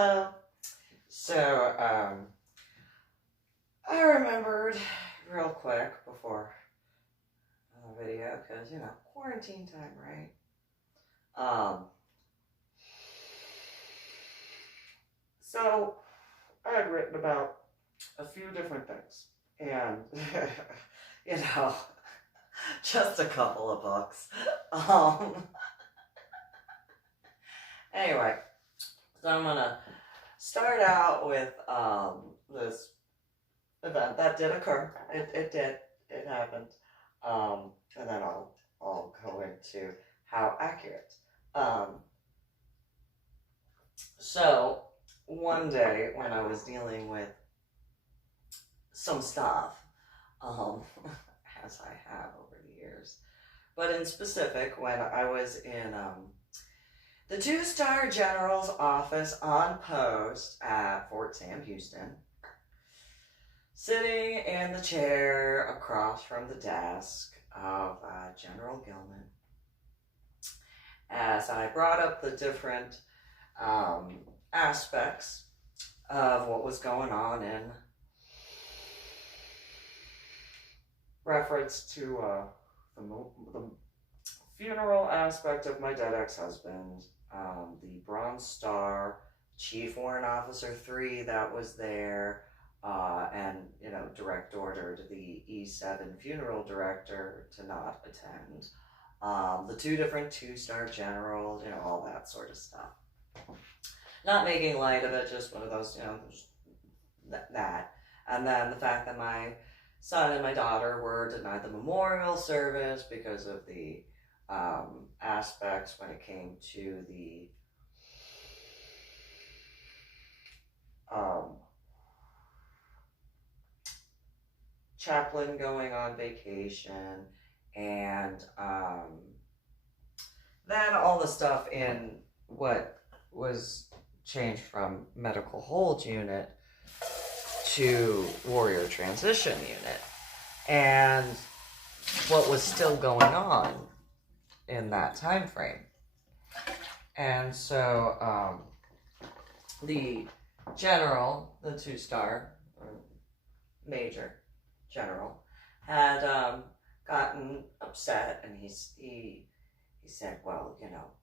Hello. So, I remembered real quick before the video, because, quarantine time, right? So I had written about a few different things, and, you know, just a couple of books. Anyway, so I'm gonna start out with this event that did occur. It did. It happened. And then I'll go into how accurate. So one day when I was dealing with some stuff, as I have over the years, but in specific when I was in the 2-star general's office on post at Fort Sam Houston, sitting in the chair across from the desk of General Gilman, as I brought up the different aspects of what was going on in reference to the funeral aspect of my dead ex-husband, the Bronze Star, Chief Warrant Officer 3 that was there, and, direct ordered the E7 funeral director to not attend. The 2 different 2-star generals, all that sort of stuff. Not making light of it, just one of those, that. And then the fact that my son and my daughter were denied the memorial service because of the aspects when it came to the chaplain going on vacation, and then all the stuff in what was changed from medical hold unit to warrior transition unit, and what was still going on in that time frame. And so the general, the 2-star major general, had gotten upset, and he said, well,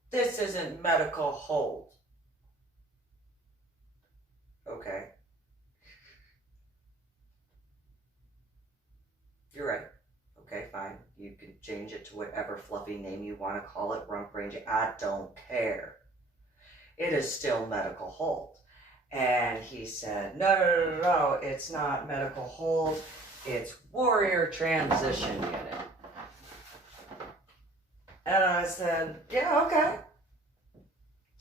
this isn't medical hold. Okay. You're right. Okay, fine. You can change it to whatever fluffy name you want to call it, rump ranging. I don't care. It is still medical hold. And he said, no, it's not medical hold. It's warrior transition unit. And I said, yeah, okay.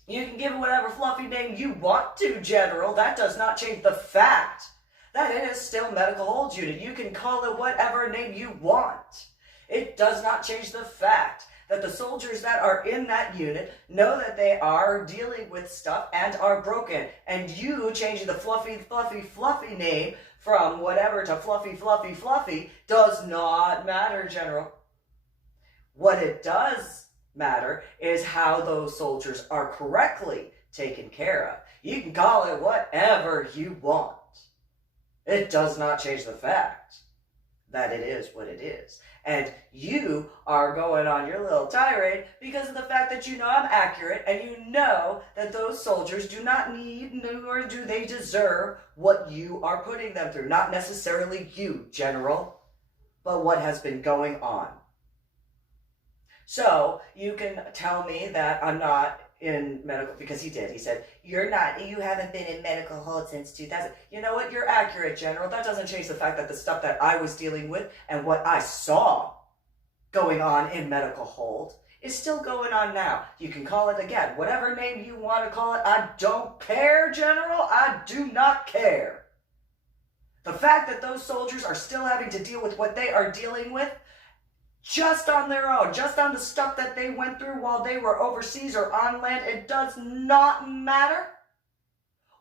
You can give it whatever fluffy name you want to, General. That does not change the fact that it is still medical hold unit. You can call it whatever name you want. It does not change the fact that the soldiers that are in that unit know that they are dealing with stuff and are broken. And you changing the fluffy name from whatever to fluffy does not matter, General. What it does matter is how those soldiers are correctly taken care of. You can call it whatever you want. It does not change the fact that it is what it is. And you are going on your little tirade because of the fact that I'm accurate, and you know that those soldiers do not need, nor do they deserve what you are putting them through. Not necessarily you, General, but what has been going on. So you can tell me that I'm not in medical, because he did. He said, you haven't been in medical hold since 2000. You know what? You're accurate, General. That doesn't change the fact that the stuff that I was dealing with and what I saw going on in medical hold is still going on now. You can call it again, whatever name you want to call it. I don't care, General. I do not care. The fact that those soldiers are still having to deal with what they are dealing with just on their own, just on the stuff that they went through while they were overseas or on land, it does not matter.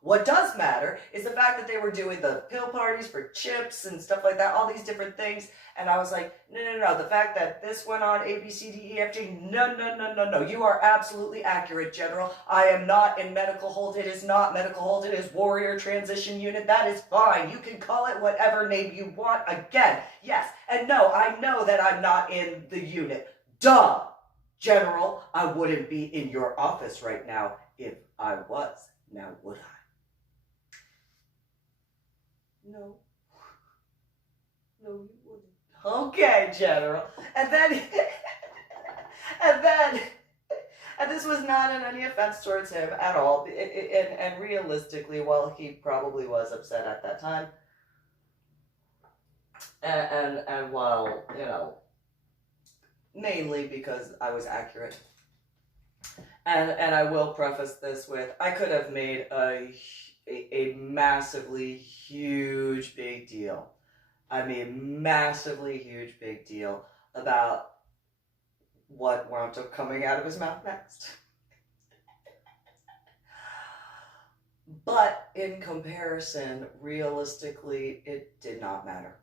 What does matter is the fact that they were doing the pill parties for chips and stuff like that, all these different things. And I was like, no. The fact that this went on A, B, C, D, E, F, G, no. You are absolutely accurate, General. I am not in medical hold. It is not medical hold. It is Warrior Transition Unit. That is fine. You can call it whatever name you want. Again, yes. And no, I know that I'm not in the unit. Duh. General, I wouldn't be in your office right now if I was. Now, would I? No. No, you wouldn't. Okay, General. And this was not in any offense towards him at all. And realistically, well, he probably was upset at that time. And while, mainly because I was accurate. And I will preface this with, I could have made a massively huge big deal. I mean, massively huge big deal about what wound up coming out of his mouth next. But in comparison, realistically, it did not matter.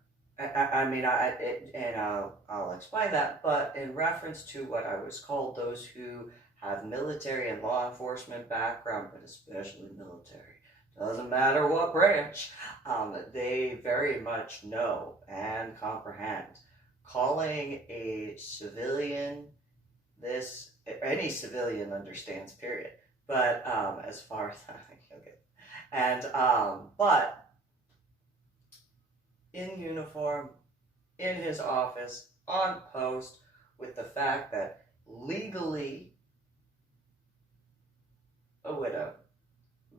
I'll explain that, but in reference to what I was called, those who have military and law enforcement background, but especially military, doesn't matter what branch, they very much know and comprehend. Calling a civilian this, any civilian understands, period. But as far as I think, okay. And, but in uniform, in his office, on post, with the fact that legally a widow,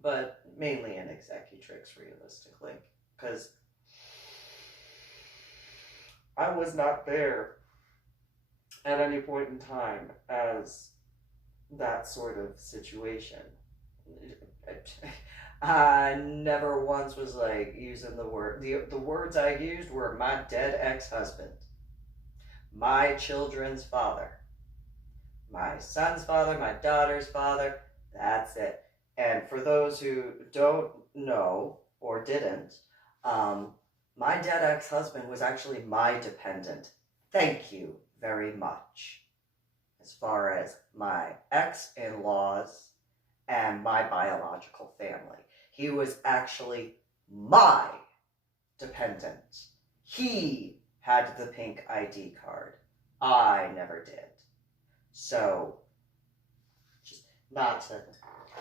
but mainly an executrix, realistically, because I was not there at any point in time as that sort of situation. I never once was like using the word. The words I used were my dead ex-husband, my children's father, my son's father, my daughter's father. That's it. And for those who don't know or didn't, my dead ex-husband was actually my dependent. Thank you very much. As far as my ex-in-laws and my biological family, he was actually my dependent. He had the pink ID card. I never did. So, just not to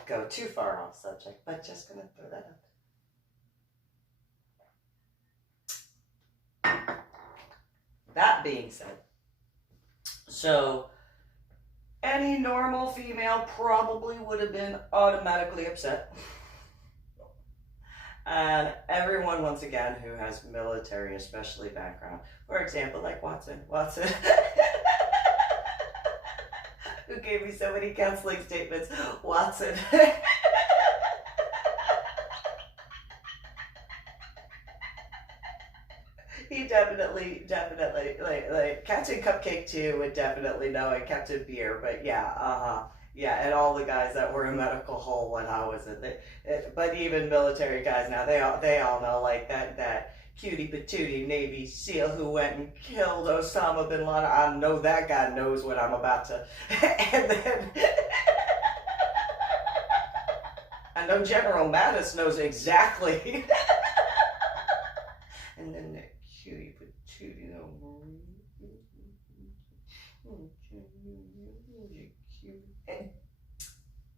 go too far off subject, but just gonna throw that up. That being said, so any normal female probably would have been automatically upset. And everyone, once again, who has military, especially background, for example, like Watson, who gave me so many counseling statements, Watson. He definitely, like Captain Cupcake too would definitely know, and Captain Beer, but yeah, yeah, and all the guys that were in medical hold when I was in it, but even military guys now, they all know, like that cutie patootie Navy SEAL who went and killed Osama bin Laden. I know that guy knows what I'm about to, and then I know General Mattis knows exactly. And then that cutie patootie,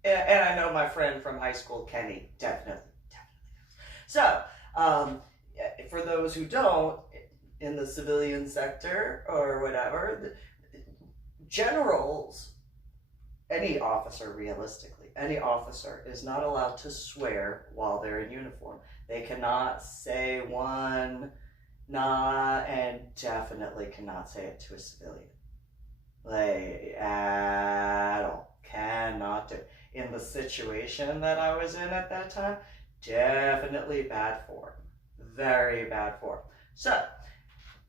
and I know my friend from high school, Kenny, definitely knows. So, for those who don't, in the civilian sector or whatever, generals, any officer realistically, any officer is not allowed to swear while they're in uniform. They cannot say one, nah, and definitely cannot say it to a civilian. Like, at all. Cannot do it. In the situation that I was in at that time, definitely bad form. Very bad form. So,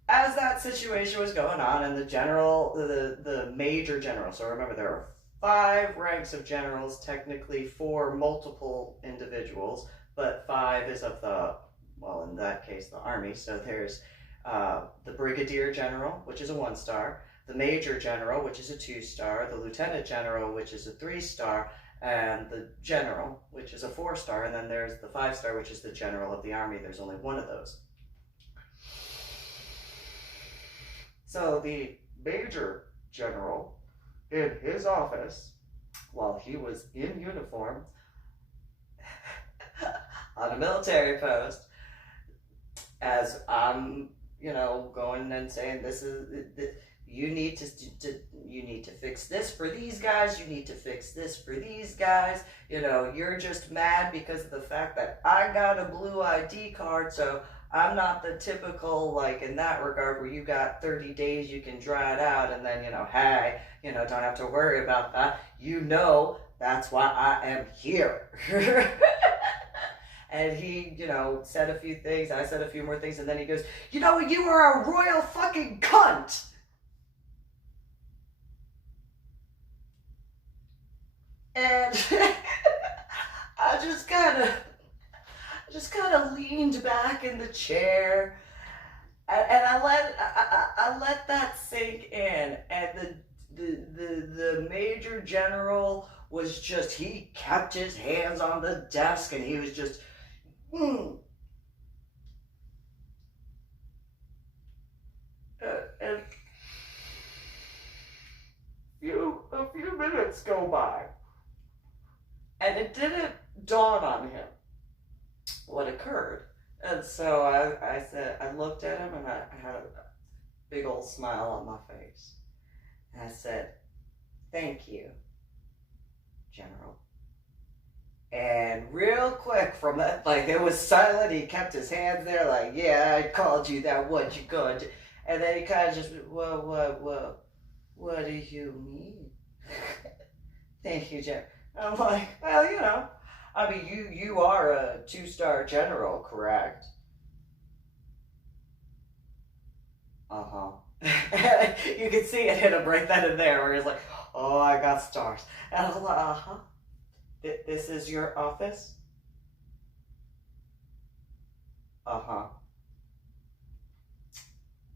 as that situation was going on, and the general, the major general, so remember there are 5 ranks of generals, technically for multiple individuals, but 5 is of the, well, in that case, the army. So there's the brigadier general, which is a 1-star, the major general, which is a 2-star, the lieutenant general, which is a 3-star, and the general, which is a 4-star, and then there's the 5-star, which is the general of the army. There's only one of those. So the major general, in his office, while he was in uniform, on a military post, as I'm, going and saying, this is, you need to fix this for these guys, you need to fix this for these guys, you're just mad because of the fact that I got a blue ID card, so I'm not the typical, like, in that regard, where you got 30 days, you can dry it out, and then, hey, don't have to worry about that. That's why I am here. And he, said a few things, I said a few more things, and then he goes, you are a royal fucking cunt! And I just kind of leaned back in the chair, and I let that sink in. And the major general was just, he kept his hands on the desk, and he was just, and a few minutes go by, and it didn't dawn on him what occurred. And so I said, I looked at him, and I had a big old smile on my face. And I said, thank you, General. And real quick from that, like, it was silent, he kept his hands there, like, yeah, I called you that, what you gonna do? And then he kind of just, whoa, what do you mean? Thank you, General. I'm like, well, I mean, you are a 2-star general, correct? Uh-huh. You can see it hit him right then and there, where he's like, oh, I got stars. And I was like, uh-huh. This is your office? Uh-huh.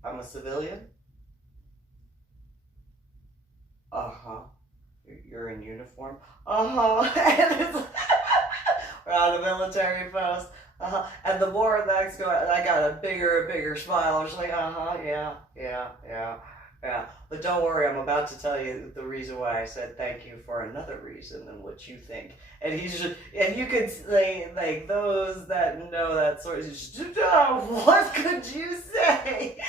I'm a civilian? Uh-huh. You're in uniform? Uh-huh. And we're on a military post. Uh-huh. And the more that's going, I got a bigger smile. I was like, uh-huh, yeah. But don't worry, I'm about to tell you the reason why I said thank you for another reason than what you think. And he's just, and you could say, like, those that know that sort of, just, oh, what could you say?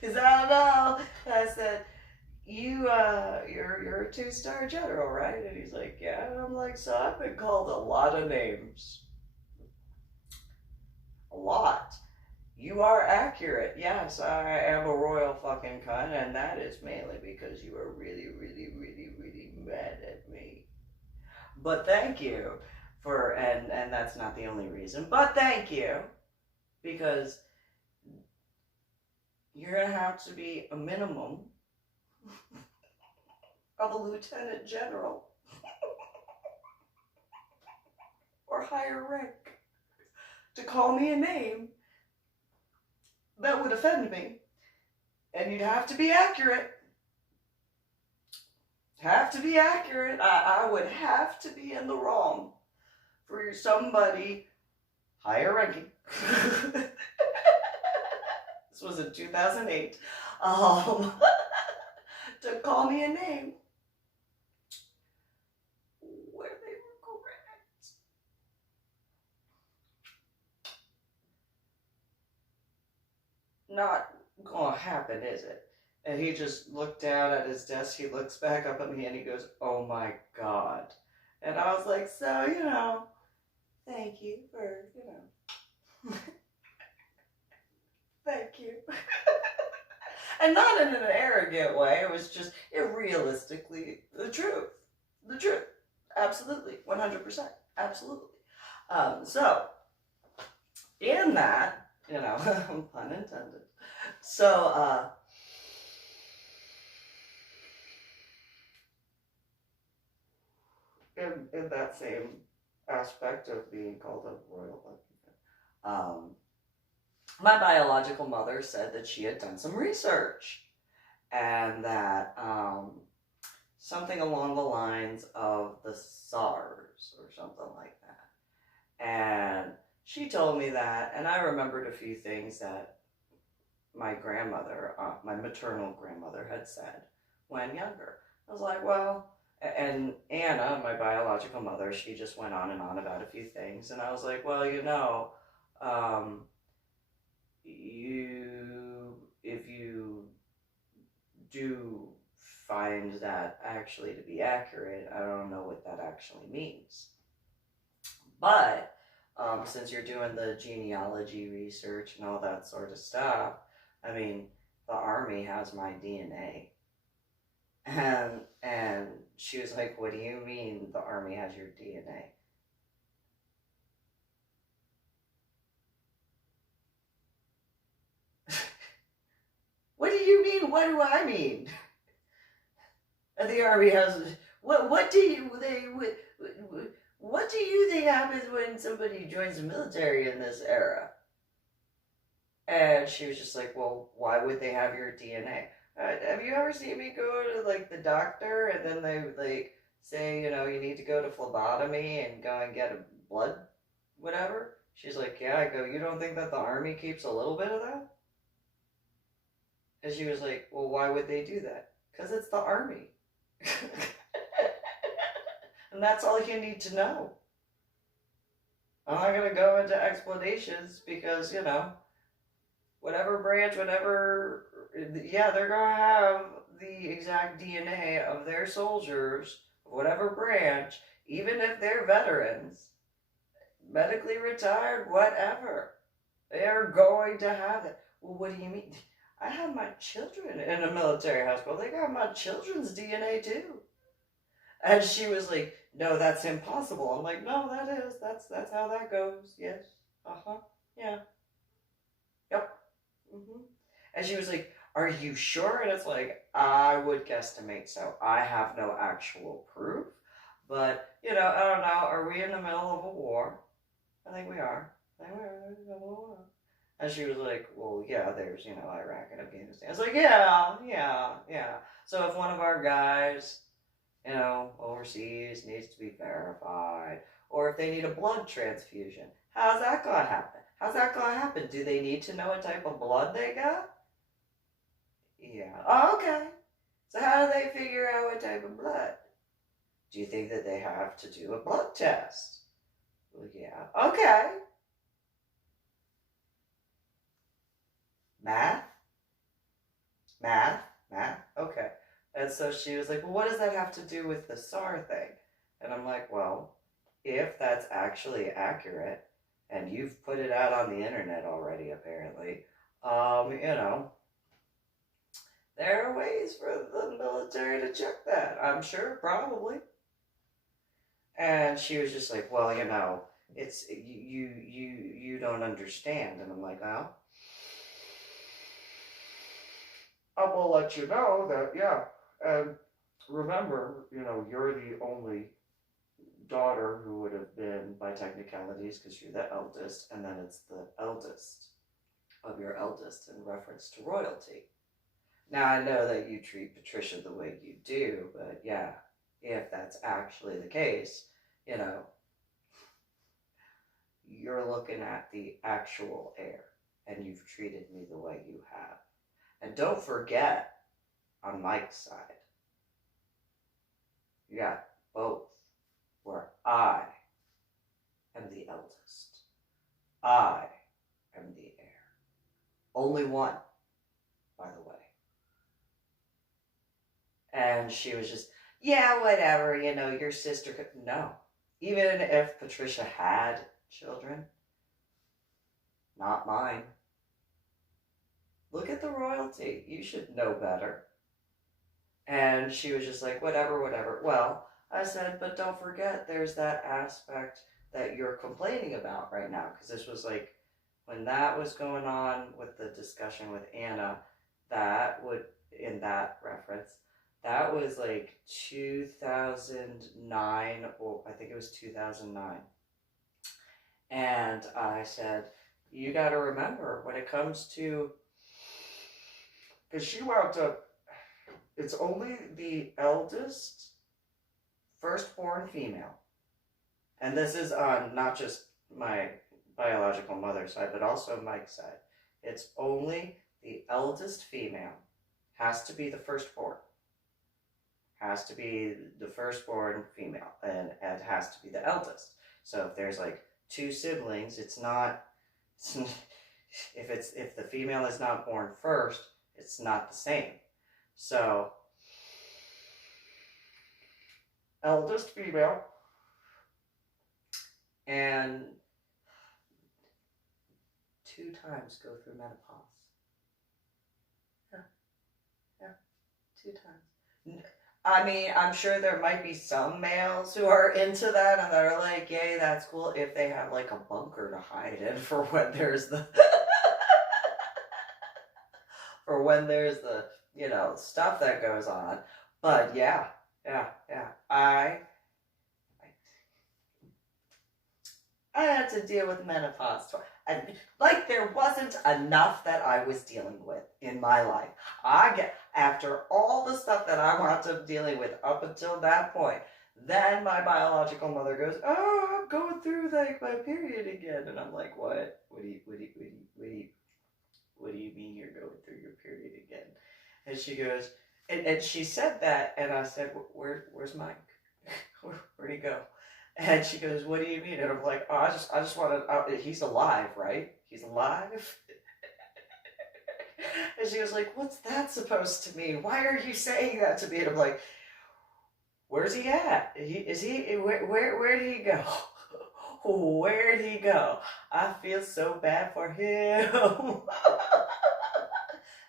Because I don't know. And I said, you're a 2-star general, right? And he's like, yeah. And I'm like, so I've been called a lot of names. A lot. You are accurate. Yes, I am a royal fucking cunt, and that is mainly because you are really mad at me. But thank you for, and that's not the only reason, but thank you, because you're gonna have to be a minimum of a lieutenant general or higher rank to call me a name that would offend me. And you'd have to be accurate. I would have to be in the wrong for somebody higher ranking. This was in 2008. To call me a name where they were correct. Not gonna happen, is it? And he just looked down at his desk, he looks back up at me, and he goes, oh my God. And I was like, so, thank you for, thank you. And not in an arrogant way, it was just realistically the truth. The truth. Absolutely. 100%. Absolutely. So, in that, pun intended. So, in that same aspect of being called a royal blood. My biological mother said that she had done some research and that something along the lines of the SARS or something like that. And she told me that, and I remembered a few things that my grandmother, my maternal grandmother, had said when younger. I was like, well, and Anna, my biological mother, she just went on and on about a few things, and I was like, well, if you do find that actually to be accurate, I don't know what that actually means. But since you're doing the genealogy research and all that sort of stuff, I mean, the Army has my DNA. And she was like, what do you mean the Army has your DNA? What do you mean? What do I mean? And the Army has what do you think happens when somebody joins the military in this era? And she was just like, well, why would they have your DNA? Have you ever seen me go to like the doctor and then they like say, you need to go to phlebotomy and go and get a blood, whatever? She's like, yeah. I go, you don't think that the Army keeps a little bit of that? And she was like, well, why would they do that? Because it's the Army. And that's all you need to know. I'm not going to go into explanations because, whatever branch, they're going to have the exact DNA of their soldiers, whatever branch, even if they're veterans, medically retired, whatever. They are going to have it. Well, what do you mean? I have my children in a military hospital. They got my children's DNA too. And she was like, no, that's impossible. I'm like, no, that's how that goes. Yes. Uh-huh. Yeah. Yep. Mm-hmm. And she was like, are you sure? And it's like, I would guesstimate so. I have no actual proof. But, I don't know. Are we in the middle of a war? I think we are. And she was like, well, yeah, there's, Iraq and Afghanistan. I was like, yeah. So if one of our guys, overseas needs to be verified, or if they need a blood transfusion, how's that going to happen? Do they need to know what type of blood they got? Yeah. Oh, okay. So how do they figure out what type of blood? Do you think that they have to do a blood test? Well, yeah. Okay. Math? Okay. And so she was like, well, what does that have to do with the SAR thing? And I'm like, well, if that's actually accurate, and you've put it out on the internet already, apparently, there are ways for the military to check that. I'm sure, probably. And she was just like, well, it's you don't understand. And I'm like, well, I will let you know that, yeah. And remember, you're the only daughter who would have been, by technicalities, because you're the eldest, and then it's the eldest of your eldest in reference to royalty. Now, I know that you treat Patricia the way you do, but yeah, if that's actually the case, you're looking at the actual heir, and you've treated me the way you have. And don't forget, on Mike's side, you got both, where I am the eldest. I am the heir. Only one, by the way. And she was just, yeah, whatever, your sister could. No. Even if Patricia had children, not mine. Look at the royalty. You should know better. And she was just like, whatever. Well, I said, but don't forget, there's that aspect that you're complaining about right now. Because this was like, when that was going on with the discussion with Anna, in that reference, that was like 2009, or I think it was 2009. And I said, you got to remember when it comes to, because she wound up, it's only the eldest firstborn female. And this is on not just my biological mother's side, but also Mike's side. It's only the eldest female has to be the firstborn. Has to be the firstborn female, and it has to be the eldest. So if there's like two siblings, it's not, if the female is not born first, it's not the same. So eldest female, and 2 times go through menopause. Yeah, 2 times. I mean, I'm sure there might be some males who are into that and they're like, yay, that's cool, if they have like a bunker to hide in for when there's the for when there's the, you know, stuff that goes on. But yeah. I had to deal with menopause twice. Like there wasn't enough that I was dealing with in my life. After all the stuff that I wound up dealing with up until that point, then my biological mother goes, oh, I'm going through like my period again. And I'm like, what? What do you mean you're going through your period again? And she goes, and she said that, and I said, where's Mike? Where'd he go? And she goes, what do you mean? And I'm like, oh, I just want to, he's alive, right? He's alive? And she was like, what's that supposed to mean? Why are you saying that to me? And I'm like, where's he at? Where did he go? Where did he go? I feel so bad for him.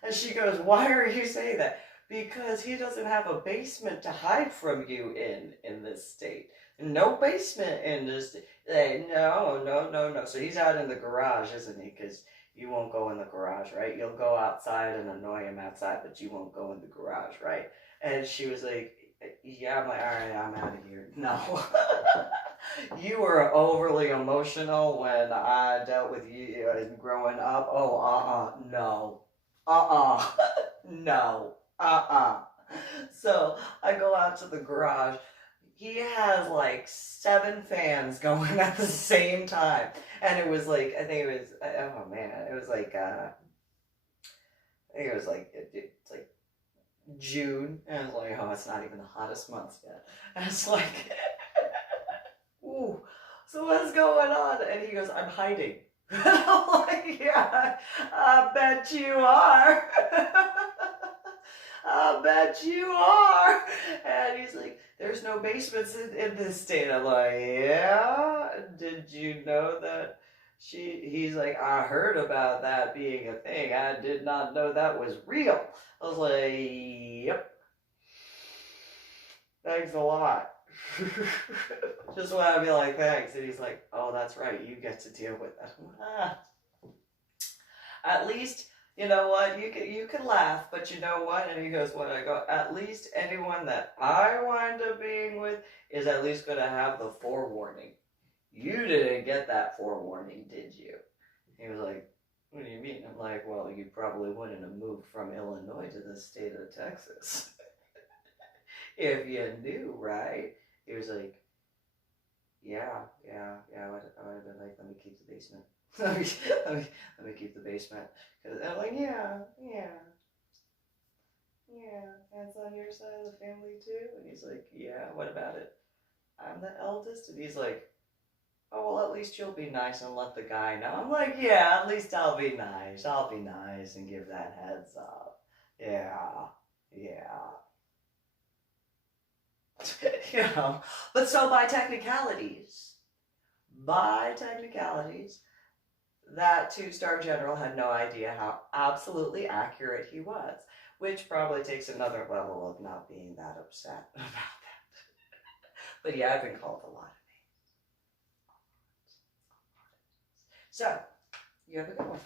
And she goes, why are you saying that? Because he doesn't have a basement to hide from you in this state. No basement in this. No. So he's out in the garage, isn't he? Because you won't go in the garage, right? You'll go outside and annoy him outside, but you won't go in the garage, right? And she was like, yeah. I'm like, all right, I'm out of here. No. You were overly emotional when I dealt with you growing up. Oh, no. No. So I go out to the garage. He has like 7 fans going at the same time. And it was like, I think it was, oh man, it was like, it's like June. And it's like, oh, it's not even the hottest month yet. And it's like, ooh, so what's going on? And he goes, I'm hiding. And I'm like, yeah, I bet you are. I bet you are. And he's like, there's no basements in this state. I'm like, yeah, did you know that he's like, I heard about that being a thing. I did not know that was real. I was like, yep. Thanks a lot. Just want to be like, thanks. And he's like, oh, that's right. You get to deal with that. At least, you know what, you can laugh, but you know what? And he goes, what? I go, at least anyone that I wind up being with is at least going to have the forewarning. You didn't get that forewarning, did you? He was like, what do you mean? I'm like, well, you probably wouldn't have moved from Illinois to the state of Texas. If you knew, right? He was like, yeah, I would have been like, let me keep the basement. let me keep the basement. Cause I'm like, yeah, that's on your side of the family too? And he's like, yeah, what about it? I'm the eldest? And he's like, oh, well, at least you'll be nice and let the guy know. I'm like, yeah, at least I'll be nice. I'll be nice and give that heads up. Yeah. You know, but so by technicalities, that 2-star general had no idea how absolutely accurate he was, which probably takes another level of not being that upset about that. But yeah, I've been called a lot of names. So, you have a good one.